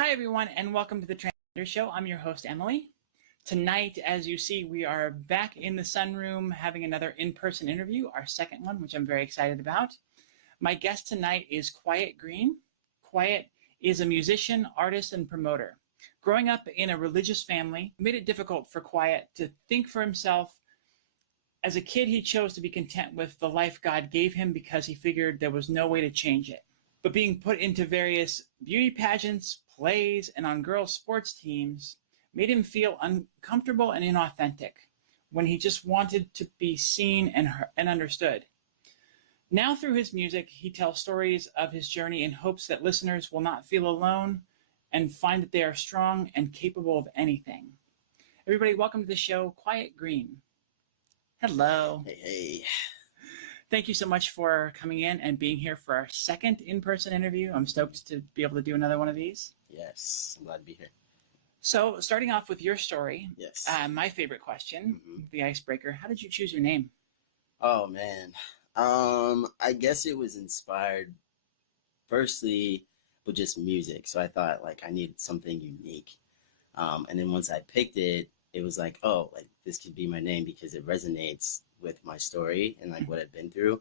Hi, everyone, and welcome to the Trangender Show. I'm your host, Emily. Tonight, as you see, we are back in the sunroom having another in-person interview, our second one, which I'm very excited about. My guest tonight is Kuiet Green. Kuiet is a musician, artist, and promoter. Growing up in a religious family made it difficult for Kuiet to think for himself. As a kid, he chose to be content with the life God gave him because he figured there was no way to change it. But being put into various beauty pageants, plays, and on girls' sports teams made him feel uncomfortable and inauthentic when he just wanted to be seen and understood. Now through his music, he tells stories of his journey in hopes that listeners will not feel alone and find that they are strong and capable of anything. Everybody, welcome to the show, Kuiet Green. Hello. Hey. Thank you so much for coming in and being here for our second in-person interview. I'm stoked to be able to do another one of these. Yes, I'm glad to be here. So starting off with your story, Yes. My favorite question, the icebreaker, how did you choose your name? Oh, man. I guess it was inspired firstly with just music. So I thought like I needed something unique. And then once I picked it, it was like, oh, like this could be my name because it resonates with my story and like what I've been through.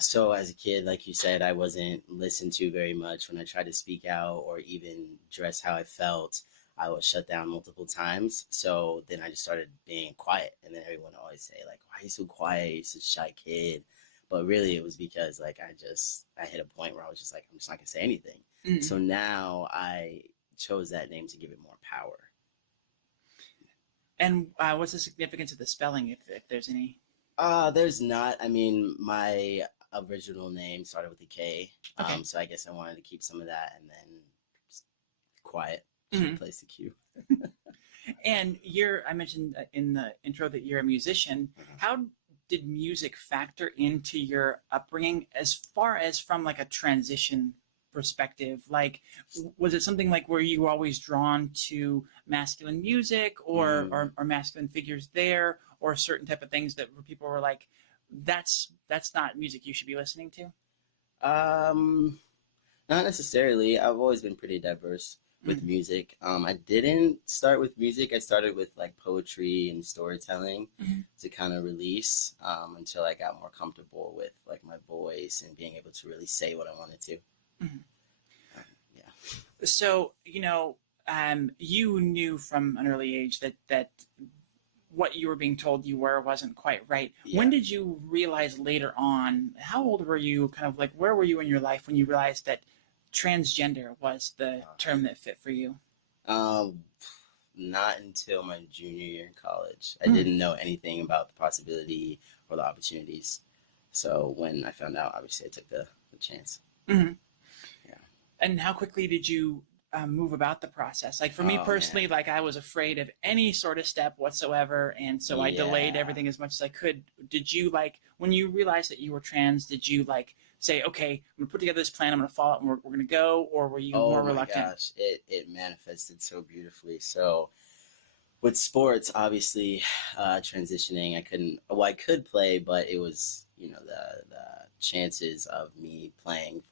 So as a kid, like you said, I wasn't listened to very much. When I tried to speak out or even dress how I felt, I was shut down multiple times. So then I just started being quiet. And then everyone would always say like, why are you so quiet? You're such a shy kid. But really it was because like I hit a point where I was just like, I'm just not gonna say anything. Mm-hmm. So now I chose that name to give it more power. And what's the significance of the spelling, if there's any? There's not. I mean, my original name started with a K. Okay. So I guess I wanted to keep some of that and then just Kuiet to replace the Q. And I mentioned in the intro that you're a musician. How did music factor into your upbringing as far as from like a transition perspective? Like, was it something like were you always drawn to masculine music or masculine figures there, or certain type of things that people were like, that's not music you should be listening to? Not necessarily. I've always been pretty diverse with music. I didn't start with music. I started with like poetry and storytelling to kind of release until I got more comfortable with like my voice and being able to really say what I wanted to. So, you knew from an early age that what you were being told you were wasn't quite right. Yeah. When did you realize later on, how old were you, kind of like where were you in your life when you realized that transgender was the term that fit for you? Not until my junior year in college. I didn't know anything about the possibility or the opportunities. So when I found out, obviously I took the chance. Mm-hmm. And how quickly did you move about the process? Like for me personally, like I was afraid of any sort of step whatsoever. And so I delayed everything as much as I could. Did you like, when you realized that you were trans, did you like say, okay, I'm gonna put together this plan, I'm gonna follow it and we're gonna go, or were you more reluctant? Oh my gosh, it manifested so beautifully. So with sports, obviously, transitioning, I could play, but it was, the chances of me playing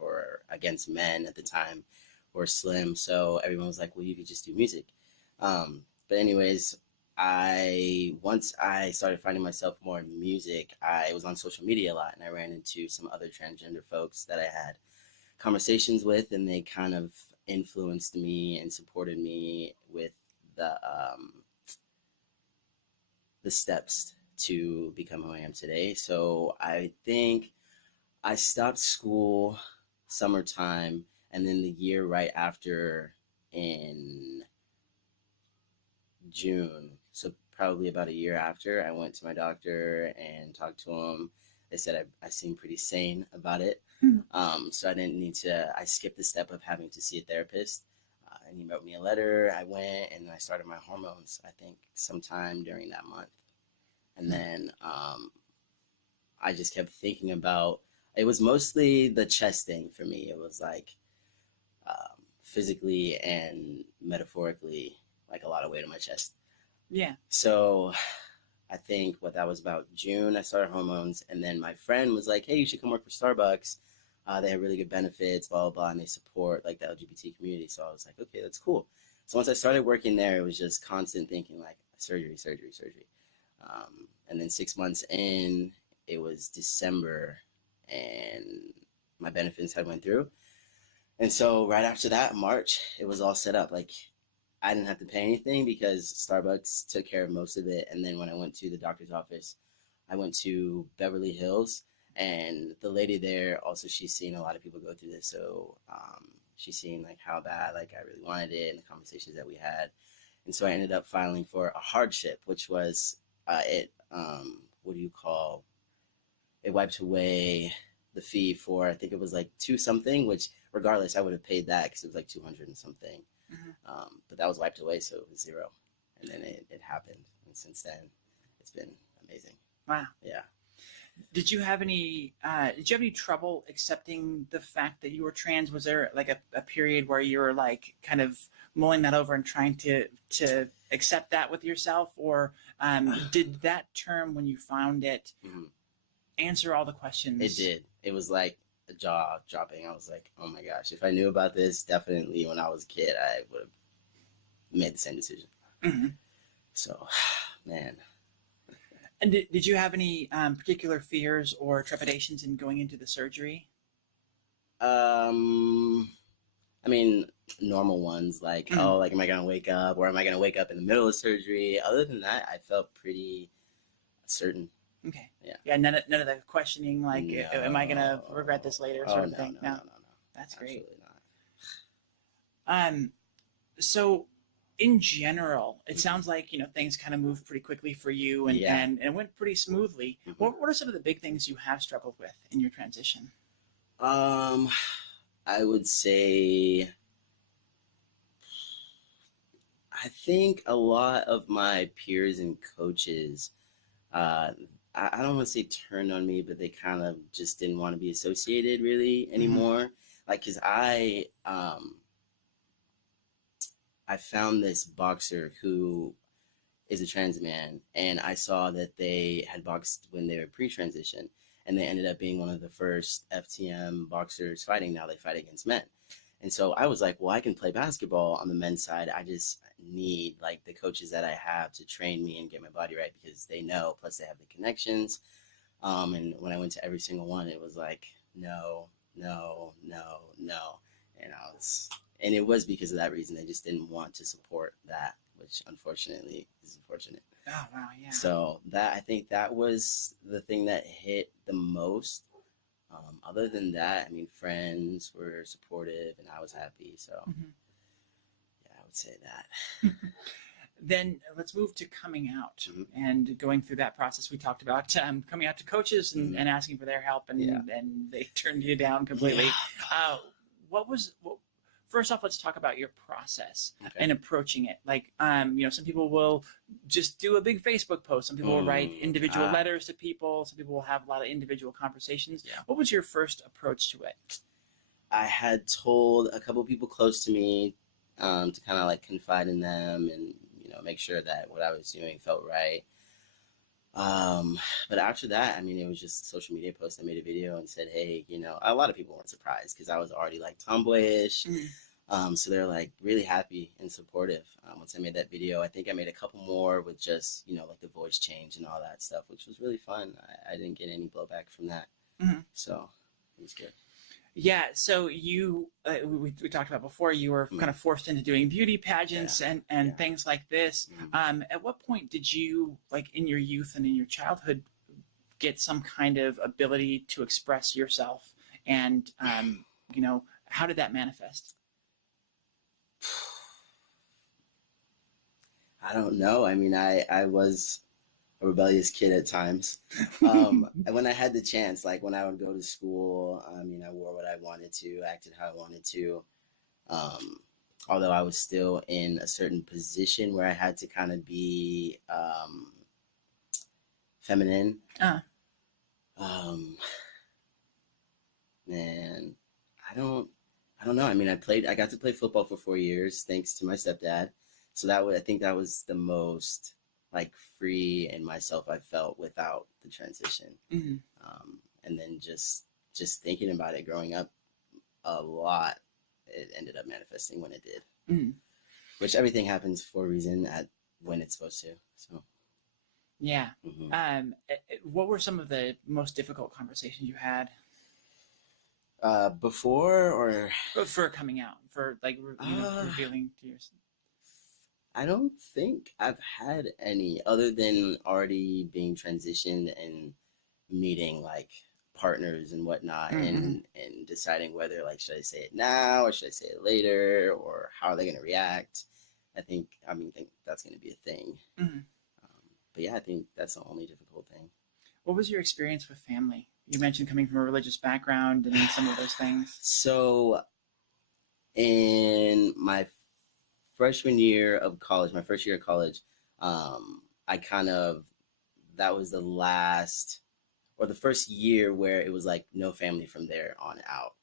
against men at the time were slim. So everyone was like, well, you could just do music. But anyways, once I started finding myself more in music, I was on social media a lot and I ran into some other transgender folks that I had conversations with, and they kind of influenced me and supported me with the steps to become who I am today. So I think I stopped school summertime, and then the year right after in June, so probably about a year after, I went to my doctor and talked to him. They said I seemed pretty sane about it. So I didn't need to, I skipped the step of having to see a therapist. And he wrote me a letter. I went and I started my hormones, I think sometime during that month. And then I just kept thinking about, it was mostly the chest thing for me. It was like physically and metaphorically, like a lot of weight on my chest. Yeah. So I think that was about June, I started hormones. And then my friend was like, hey, you should come work for Starbucks. They have really good benefits, blah, blah, blah, and they support like the LGBT community. So I was like, okay, that's cool. So once I started working there, it was just constant thinking like surgery, surgery, surgery. And then 6 months in, it was December, and my benefits had went through. And so right after that, March, it was all set up. Like I didn't have to pay anything because Starbucks took care of most of it. And then when I went to the doctor's office, I went to Beverly Hills, and the lady there also, she's seen a lot of people go through this. So she's seen like how bad like I really wanted it and the conversations that we had. And so I ended up filing for a hardship, which was what do you call, it wiped away the fee for, I think it was like 2 something, which regardless I would have paid that because it was like 200 and something. But that was wiped away, so it was 0. And then it happened, and since then it's been amazing. Wow. Yeah. Did you have any trouble accepting the fact that you were trans? Was there like a period where you were like kind of mulling that over and trying to accept that with yourself, or did that term, when you found it, answer all the questions? It did. It was like a jaw dropping. I was like, oh my gosh, if I knew about this definitely when I was a kid, I would have made the same decision. So, man. And did you have any particular fears or trepidations in going into the surgery? I mean, normal ones like, oh, like, am I going to wake up, or am I going to wake up in the middle of surgery? Other than that, I felt pretty certain. Okay. Yeah. Yeah. None of the questioning, like, am I going to regret this later, sort of thing? No. That's Absolutely great. Not. So in general, it sounds like, things kind of moved pretty quickly for you and it went pretty smoothly. What are some of the big things you have struggled with in your transition? I would say, I think a lot of my peers and coaches, I don't want to say turned on me, but they kind of just didn't want to be associated really anymore. Like, cause I found this boxer who is a trans man, and I saw that they had boxed when they were pre-transition, and they ended up being one of the first FTM boxers fighting. Now they fight against men. And so I was like, well, I can play basketball on the men's side. I just need like the coaches that I have to train me and get my body right, because they know, plus they have the connections. And when I went to every single one, it was like, no. And it was because of that reason. They just didn't want to support that, which unfortunately is unfortunate. Oh, wow, yeah. So I think that was the thing that hit the most. Other than that, I mean, friends were supportive and I was happy. So yeah, I would say that. Then let's move to coming out and going through that process. We talked about coming out to coaches and asking for their help, and they turned you down completely. First off, let's talk about your process and approaching it. Like, some people will just do a big Facebook post. Some people will write individual letters to people. Some people will have a lot of individual conversations. Yeah. What was your first approach to it? I had told a couple people close to me to kind of like confide in them and, make sure that what I was doing felt right. But after that, I mean, it was just a social media post. I made a video and said, hey, a lot of people weren't surprised because I was already like tomboyish. So they're like really happy and supportive. Once I made that video, I think I made a couple more with just, like the voice change and all that stuff, which was really fun. I didn't get any blowback from that. So it was good. Yeah, so you, we talked about before, you were kind of forced into doing beauty pageants and things like this. At what point did you, like in your youth and in your childhood, get some kind of ability to express yourself? And, how did that manifest? I don't know. I mean, I was a rebellious kid at times. And when I had the chance, like when I would go to school, I mean, I wore what I wanted to, acted how I wanted to. Although I was still in a certain position where I had to kind of be feminine. Man, I don't know. I mean, I got to play football for 4 years, thanks to my stepdad. So I think that was the most like free in myself I felt without the transition. And then just just thinking about it growing up a lot, it ended up manifesting when it did. Mm. Which everything happens for a reason at when it's supposed to. So yeah. What were some of the most difficult conversations you had? Before or For coming out, for like revealing to yourself? I don't think I've had any other than already being transitioned and meeting like partners and whatnot, and deciding whether like should I say it now or should I say it later, or how are they going to react. I think that's going to be a thing. But yeah, I think that's the only difficult thing. What was your experience with family? You mentioned coming from a religious background and some of those things. So in my freshman year of college, my first year of college, that was the last or the first year where it was like no family from there on out.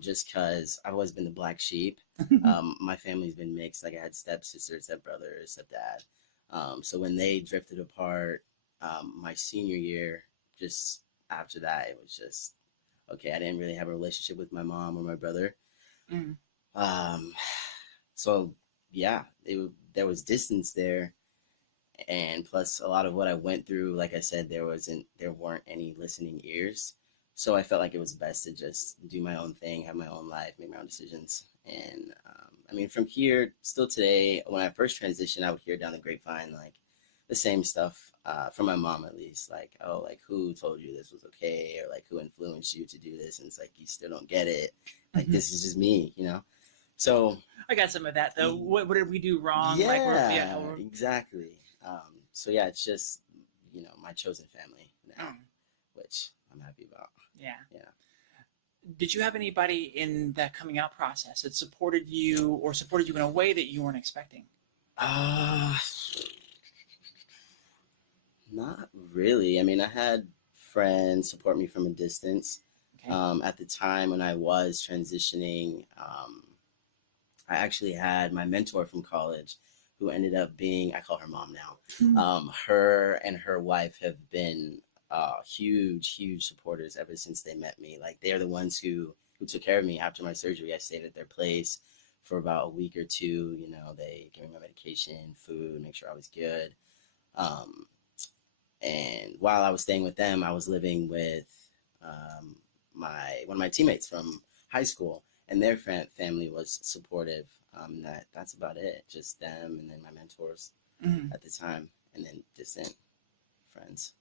Just because I've always been the black sheep. My family's been mixed. Like I had stepsisters, stepbrothers, stepdad. So when they drifted apart, my senior year, just after that, it was just, okay, I didn't really have a relationship with my mom or my brother. So yeah, there was distance there. And plus a lot of what I went through, like I said, there weren't any listening ears. So I felt like it was best to just do my own thing, have my own life, make my own decisions. And from here, still today, when I first transitioned, I would hear down the grapevine, like the same stuff from my mom, at least, like, oh, like who told you this was okay? Or like who influenced you to do this? And it's like, you still don't get it. Like, this is just me, So I got some of that though. What did we do wrong? Yeah, exactly. So yeah, it's just, my chosen family now, which I'm happy about. Yeah. Yeah. Did you have anybody in that coming out process that supported you in a way that you weren't expecting? Not really. I had friends support me from a distance. Okay. At the time when I was transitioning, I actually had my mentor from college who ended up being, I call her mom now. Her and her wife have been huge supporters ever since they met me. Like, they're the ones who took care of me after my surgery. I stayed at their place for about a week or two. They gave me my medication, food, make sure I was good. And while I was staying with them, I was living with one of my teammates from high school, and their family was supportive. That's about it. Just them, and then my mentors at the time, and then distant friends.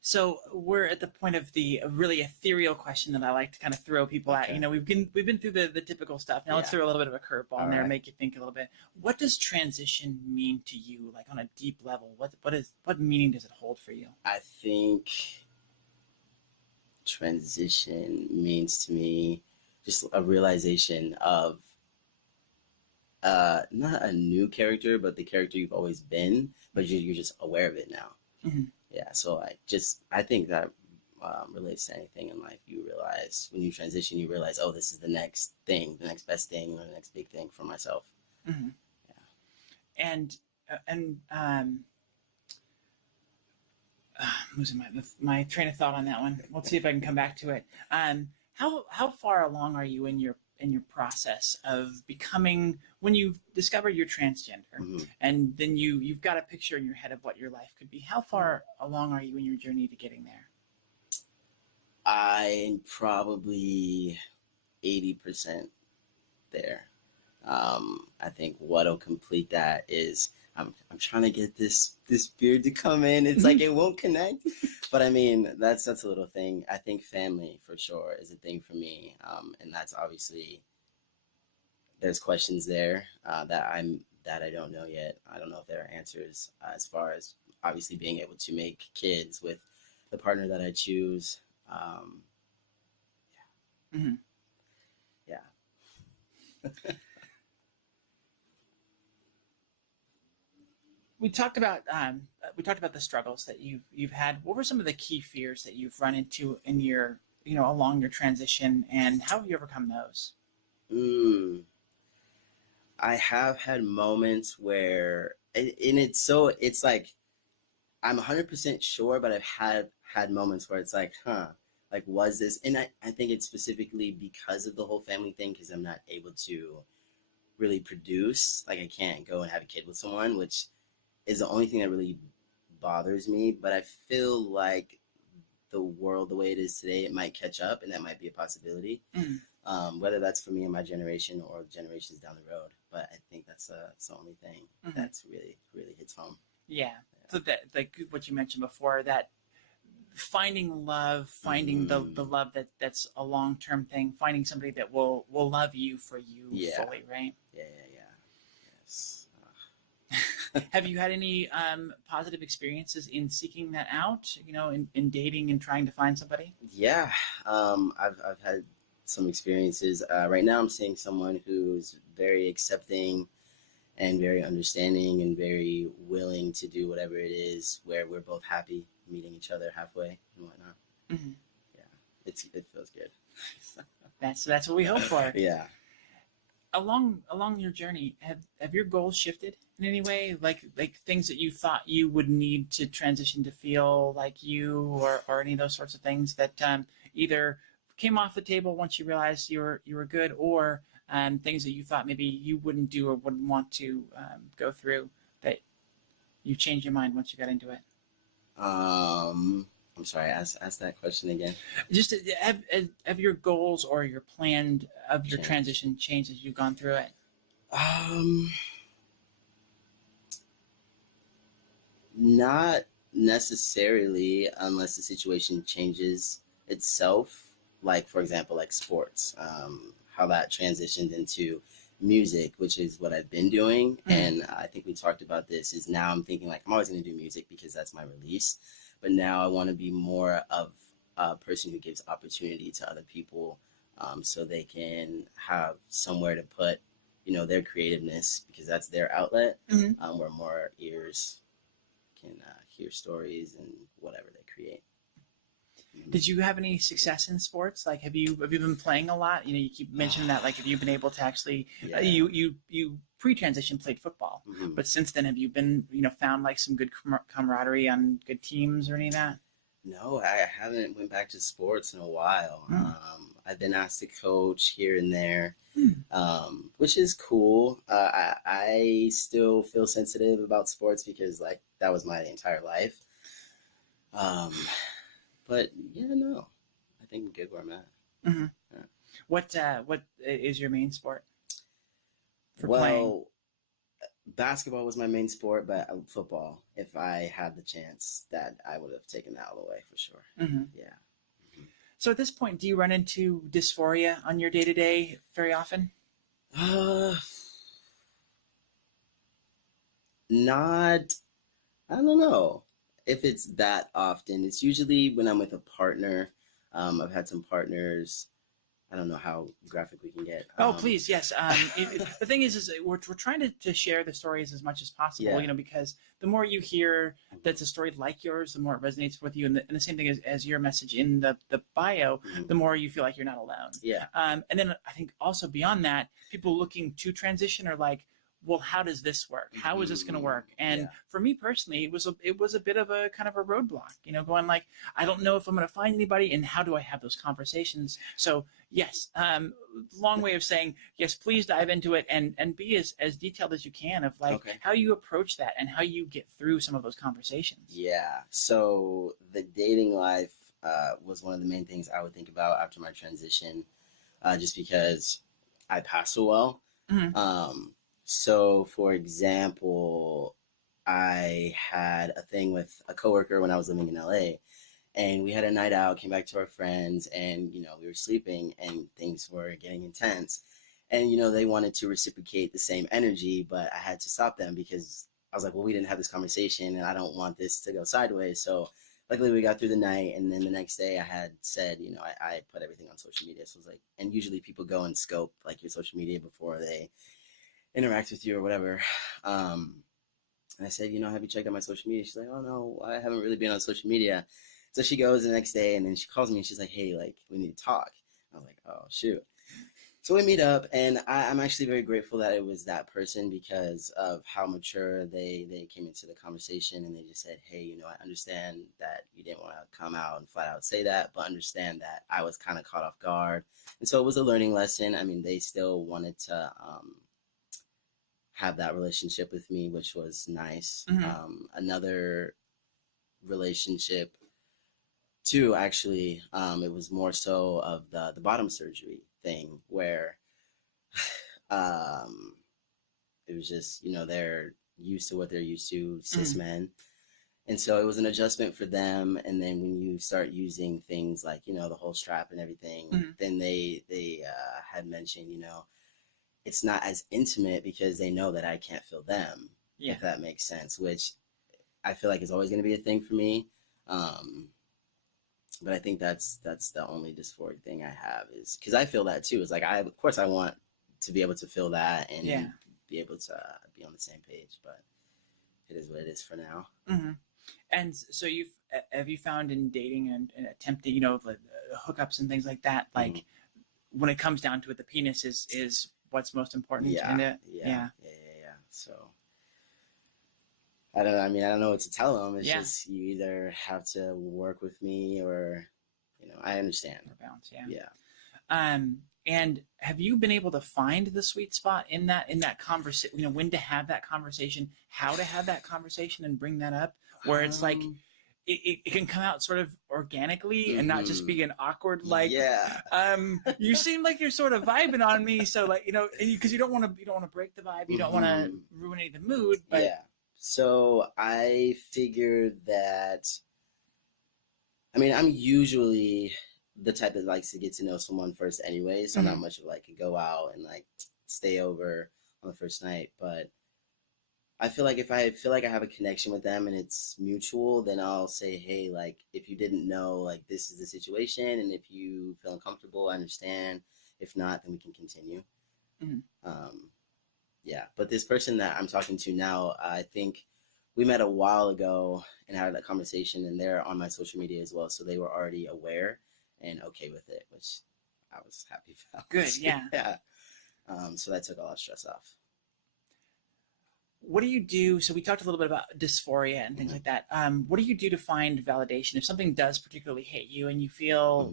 So we're at the point of the really ethereal question that I like to kind of throw people at. We've been through the typical stuff. Now let's throw a little bit of a curveball in there and make you think a little bit. What does transition mean to you, like on a deep level? What meaning does it hold for you? I think transition means to me just a realization of not a new character, but the character you've always been, but you're just aware of it now. Yeah, so I think that relates to anything in life. You realize when you transition, you realize, oh, this is the next thing, the next best thing, or the next big thing for myself. Yeah. And I'm losing my train of thought on that one. Let's see if I can come back to it. How far along are you in your process of becoming, when you discover you're transgender, and then you've got a picture in your head of what your life could be? How far along are you in your journey to getting there? I'm probably 80% there. I think what'll complete that is I'm trying to get this beard to come in. It's like it won't connect, but that's a little thing. I think family for sure is a thing for me, and that's obviously, there's questions there that I don't know yet. I don't know if there are answers as far as obviously being able to make kids with the partner that I choose. Yeah. We talked about the struggles that you've had. What were some of the key fears that you've run into in your along your transition, and how have you overcome those? I have had moments where, it's like I'm 100% sure, but I've had moments where it's like, like like, was this, and I think it's specifically because of the whole family thing, because I'm not able to really produce, like I can't go and have a kid with someone, which is the only thing that really bothers me. But I feel like the world, the way it is today, it might catch up, and that might be a possibility. Whether that's for me and my generation or generations down the road. But I think that's the only thing that's really, really hits home. Yeah. So that, like what you mentioned before, that finding love, finding the love that's a long-term thing, finding somebody that will love you for you fully, right? Yeah. Yes. Have you had any positive experiences in seeking that out, in dating and trying to find somebody? Yeah. I've had some experiences. Right now I'm seeing someone who's very accepting and very understanding and very willing to do whatever it is, where we're both happy meeting each other halfway and whatnot. Yeah, it feels good. That's what we hope for. Yeah. Along your journey, have your goals shifted in any way? Like things that you thought you would need to transition to feel like you, or any of those sorts of things that either came off the table once you realized you were good, or things that you thought maybe you wouldn't do or wouldn't want to go through, that you changed your mind once you got into it? I'm sorry, ask that question again. Just have your goals or your plan of your transition changed as you've gone through it? Not necessarily, unless the situation changes itself. Like, for example, like sports, how that transitioned into music, which is what I've been doing. And I think we talked about this, is now I'm thinking like I'm always going to do music because that's my release. But now I want to be more of a person who gives opportunity to other people, so they can have somewhere to put, their creativeness, because that's their outlet, where more ears can hear stories and whatever they create. Did you have any success in sports? Like, have you been playing a lot? You keep mentioning that. Like, have you been able to actually? You pre-transition played football, but since then, have you been found like some good camaraderie on good teams or any of that? No, I haven't went back to sports in a while. I've been asked to coach here and there, which is cool. I still feel sensitive about sports because like that was my entire life. But yeah, no, I think I'm good where I'm at. Yeah. What is your main sport for playing? Basketball was my main sport, but football, if I had the chance, that I would have taken that all the way for sure. Yeah. So at this point, do you run into dysphoria on your day-to-day very often? Not, I don't know if it's that often. It's usually when I'm with a partner. I've had some partners. I don't know how graphic we can get. Oh, please, yes. The thing is we're trying to share the stories as much as possible, because the more you hear that's a story like yours, the more it resonates with you. And the same thing as your message in the bio, the more you feel like you're not alone. Yeah. And then I think also beyond that, people looking to transition are like, well, how does this work? How is this going to work? And for me personally, it was a bit of a kind of a roadblock, going like, I don't know if I'm going to find anybody, and how do I have those conversations? So yes, long way of saying, yes, please dive into it and be as detailed as you can of like how you approach that and how you get through some of those conversations. Yeah. So the dating life was one of the main things I would think about after my transition, just because I passed so well. So, for example, I had a thing with a coworker when I was living in LA, and we had a night out, came back to our friends, and, we were sleeping and things were getting intense. And, they wanted to reciprocate the same energy, but I had to stop them because I was like, well, we didn't have this conversation and I don't want this to go sideways. So luckily we got through the night, and then the next day I had said, I put everything on social media. So it was like, and usually people go and scope like your social media before they interact with you or whatever. And I said, have you checked out my social media? She's like, oh no, I haven't really been on social media. So she goes the next day, and then she calls me and she's like, hey, like, we need to talk. I was like, oh shoot. So we meet up, and I'm actually very grateful that it was that person because of how mature they came into the conversation, and they just said, hey, you know, I understand that you didn't want to come out and flat out say that, but understand that I was kind of caught off guard. And so it was a learning lesson. I mean, they still wanted to have that relationship with me, which was nice. Another relationship too, actually, it was more so of the bottom surgery thing where it was just, you know, they're used to what they're used to, cis men. And so it was an adjustment for them. And then when you start using things like, you know, the whole strap and everything, then they had mentioned, you know, it's not as intimate because they know that I can't feel them, if that makes sense, which I feel like is always going to be a thing for me. But I think that's the only dysphoric thing I have is because I feel that too. It's like, of course I want to be able to feel that and be able to be on the same page, but it is what it is for now. And so have you found in dating and attempting, you know, like hookups and things like that, like when it comes down to it, the penis is what's most important? Yeah. So I don't know. I mean, I don't know what to tell them. It's just you either have to work with me or, you know, I understand. Or bounce, and have you been able to find the sweet spot in that conversation? You know, when to have that conversation, how to have that conversation, and bring that up, where it's like it can come out sort of organically and not just be an awkward like. You seem like you're sort of vibing on me, so like, you know, because you don't want to break the vibe, you don't want to ruin any of the mood, but. So I figured that, I mean, I'm usually the type that likes to get to know someone first anyway. So I'm not much of like a go out and like stay over on the first night. But I feel like if I feel like I have a connection with them and it's mutual, then I'll say, hey, like, if you didn't know, like, this is the situation. And if you feel uncomfortable, I understand. If not, then we can continue. But this person that I'm talking to now, I think we met a while ago and had that conversation, and they're on my social media as well. So they were already aware and okay with it, which I was happy about. Good, So that took a lot of stress off. What do you do? So we talked a little bit about dysphoria and things like that. What do you do to find validation if something does particularly hit you and you feel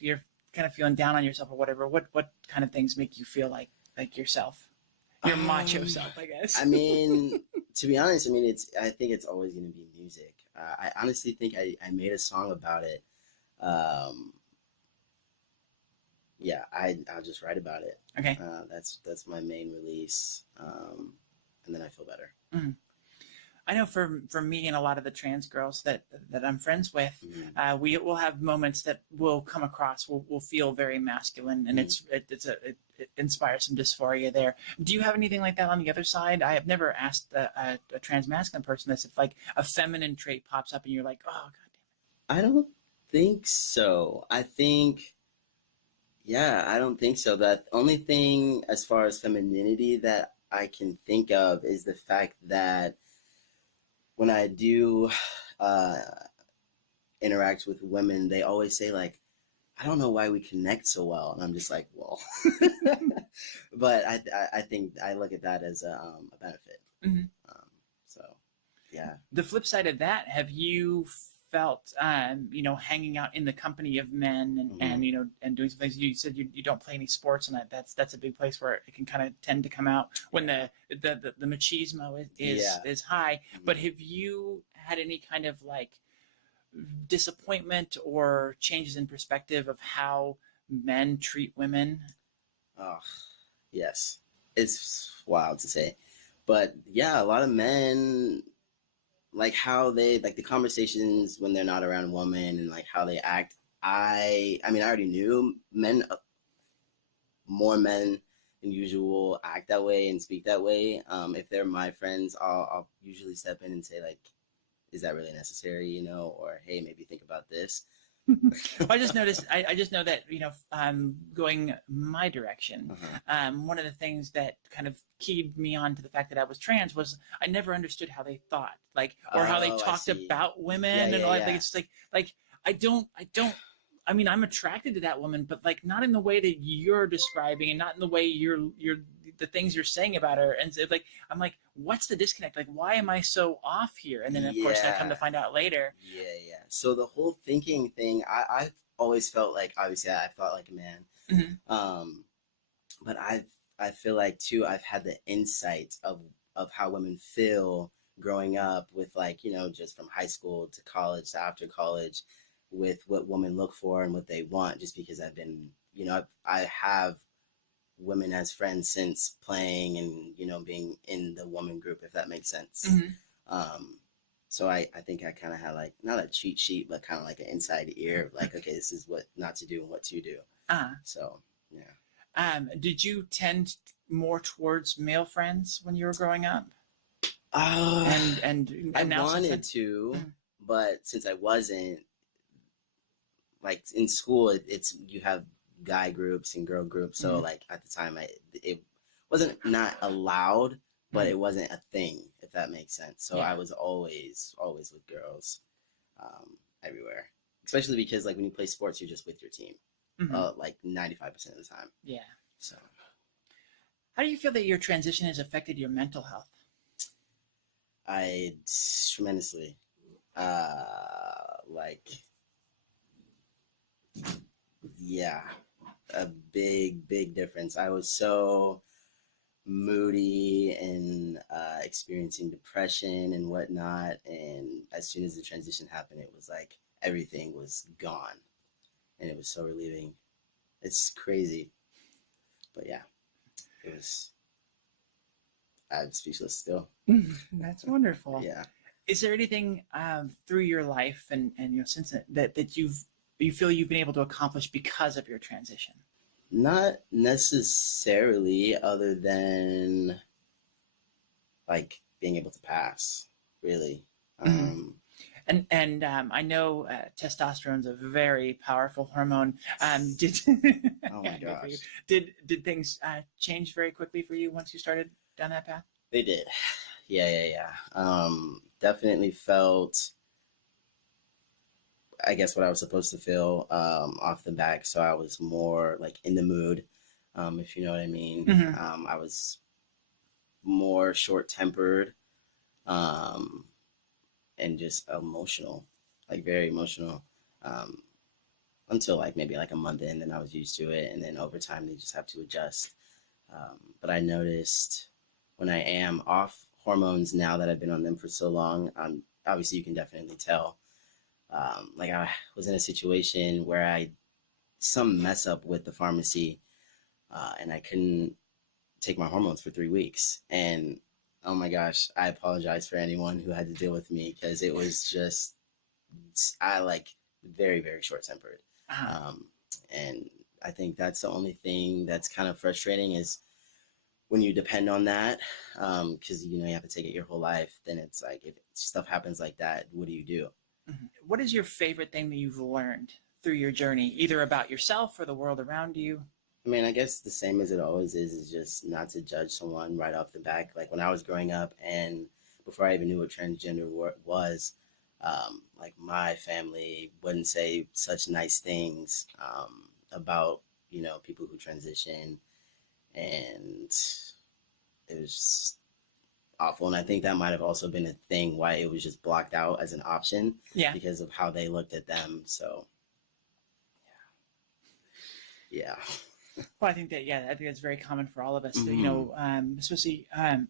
you're kind of feeling down on yourself or whatever? What kind of things make you feel like yourself? Your macho self, I guess. I mean, to be honest, I think it's always going to be music. I honestly think I made a song about it. I'll just write about it. Okay. That's my main release. And then I feel better. I know for me and a lot of the trans girls that I'm friends with, we will have moments that will come across, will feel very masculine, and it inspires some dysphoria there. Do you have anything like that on the other side? I have never asked a trans masculine person this, if like a feminine trait pops up and you're like, oh, God damn it. I don't think so. I don't think so. The only thing as far as femininity that I can think of is the fact that when I do interact with women, they always say like, I don't know why we connect so well. And I'm just like, well, but I think I look at that as a benefit. The flip side of that, have you felt, hanging out in the company of men and doing some things? You said you don't play any sports, and that's a big place where it can kind of tend to come out when the machismo is high. But have you had any kind of like disappointment or changes in perspective of how men treat women? Oh, yes. It's wild to say. But yeah, a lot of men, like how they, like the conversations when they're not around women and like how they act. I already knew more men than usual act that way and speak that way. If they're my friends, I'll usually step in and say like, is that really necessary? Or, hey, maybe think about this. I just noticed. I just know that going my direction. One of the things that kind of keyed me on to the fact that I was trans was I never understood how they thought, like, or how they talked about women and all that. Like, it's like I don't I mean, I'm attracted to that woman, but like not in the way that you're describing, and not in the way you're the things you're saying about her. And so like, I'm like, what's the disconnect? Like, why am I so off here? And then of course I come to find out later. Yeah. So the whole thinking thing, I've always felt like, obviously I thought like a man. Mm-hmm. But I feel like too, I've had the insight of how women feel growing up with, like, you know, just from high school to college to after college, with what women look for and what they want, just because I've been, you know, I have women as friends since playing and, you know, being in the woman group, if that makes sense. Mm-hmm. So I think I kind of had like, not a cheat sheet, but kind of like an inside ear of like, okay, this is what not to do and what to do. So, yeah. Did you tend more towards male friends when you were growing up? And I now wanted to, but since I wasn't, like in school, it's you have guy groups and girl groups. So like at the time, it wasn't not allowed, but it wasn't a thing, if that makes sense. So I was always with girls, everywhere. Especially because like when you play sports, you're just with your team, like 95% of the time. Yeah. So, how do you feel that your transition has affected your mental health? Tremendously. Like, yeah, a big difference. I was so moody and experiencing depression and whatnot, and as soon as the transition happened, it was like everything was gone, and it was so relieving. It's crazy, but yeah, it was. I'm speechless still. That's wonderful. Yeah. Is there anything through your life and you know, since that you feel you've been able to accomplish because of your transition? Not necessarily, other than like being able to pass, really. And I know testosterone's a very powerful hormone. Oh my gosh. Did things change very quickly for you once you started down that path? They did. Yeah. Definitely felt, I guess, what I was supposed to feel off the back. So I was more like in the mood, if you know what I mean. I was more short-tempered and just emotional, like very emotional, until like maybe like a month in, then I was used to it. And then over time, they just have to adjust. But I noticed when I am off hormones now that I've been on them for so long, obviously you can definitely tell. Like I was in a situation where some mess up with the pharmacy, and I couldn't take my hormones for 3 weeks. And oh my gosh, I apologize for anyone who had to deal with me, because it was just, I like very, very short-tempered. And I think that's the only thing that's kind of frustrating, is when you depend on that, because you know you have to take it your whole life. Then it's like, if stuff happens like that, what do you do? What is your favorite thing that you've learned through your journey, either about yourself or the world around you? I mean, I guess the same as it always is just not to judge someone right off the back. Like when I was growing up and before I even knew what transgender was, like my family wouldn't say such nice things about, you know, people who transition, and it was awful. And I think that might have also been a thing why it was just blocked out as an option, because of how they looked at them. So yeah. Well, I think that's very common for all of us. To, you know, especially I'm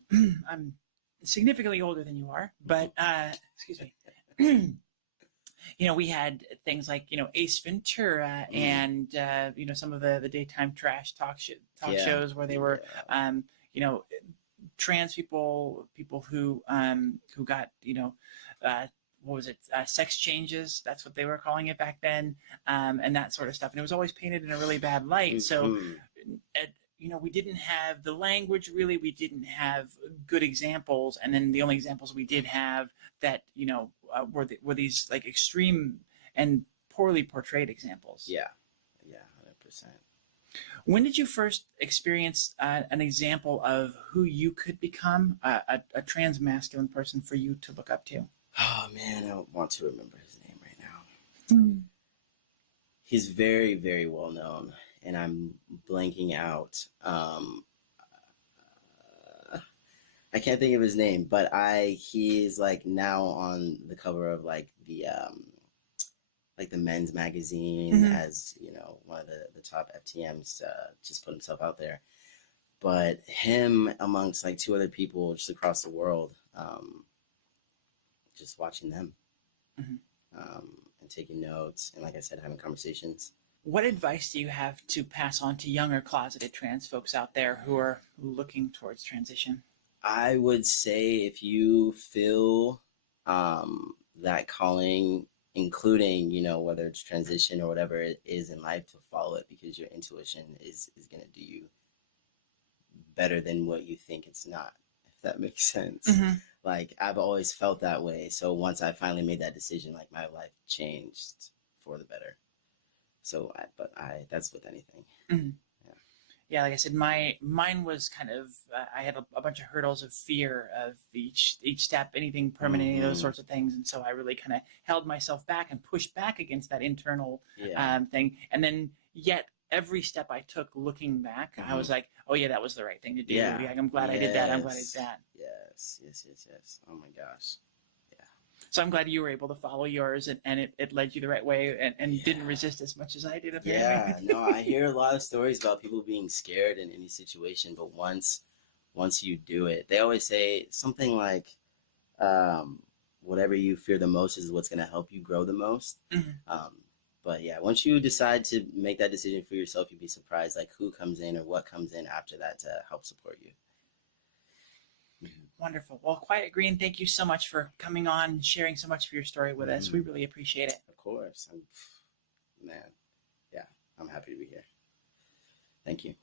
significantly older than you are, but excuse me. You know, we had things like, you know, Ace Ventura and you know, some of the daytime trash talk shows where they were you know, trans people who got, you know, what was it, sex changes, that's what they were calling it back then, and that sort of stuff, and it was always painted in a really bad light. So you know, we didn't have the language, really, we didn't have good examples, and then the only examples we did have that, you know, were these like extreme and poorly portrayed examples. 100%. When did you first experience an example of who you could become, a trans masculine person for you to look up to? Oh man, I don't want to remember his name right now. He's very, very well known, and I'm blanking out. I can't think of his name, but he's like now on the cover of like the men's magazine as, you know, one of the top FTMs, just put himself out there. But him amongst like two other people just across the world, just watching them, and taking notes, and like I said, having conversations. What advice do you have to pass on to younger closeted trans folks out there who are looking towards transition? I would say if you feel that calling, including, you know, whether it's transition or whatever it is in life, to follow it, because your intuition is going to do you better than what you think it's not, if that makes sense. Like, I've always felt that way. So once I finally made that decision, like, my life changed for the better. So, that's with anything. Yeah, like I said, mine was kind of, I had a bunch of hurdles of fear of each step, anything permanent, any of those sorts of things. And so I really kind of held myself back and pushed back against that internal thing. And then yet every step I took looking back, I was like, oh yeah, that was the right thing to do. Yeah, I'm glad I did that. I'm glad I did that. Yes. Oh my gosh. So I'm glad you were able to follow yours, and it led you the right way, and didn't resist as much as I did. Apparently. Yeah, no, I hear a lot of stories about people being scared in any situation, but once you do it, they always say something like, whatever you fear the most is what's going to help you grow the most. But yeah, once you decide to make that decision for yourself, you'd be surprised like who comes in or what comes in after that to help support you. Wonderful. Well, Kuiet Green, thank you so much for coming on and sharing so much of your story with us. We really appreciate it. Of course. I'm happy to be here. Thank you.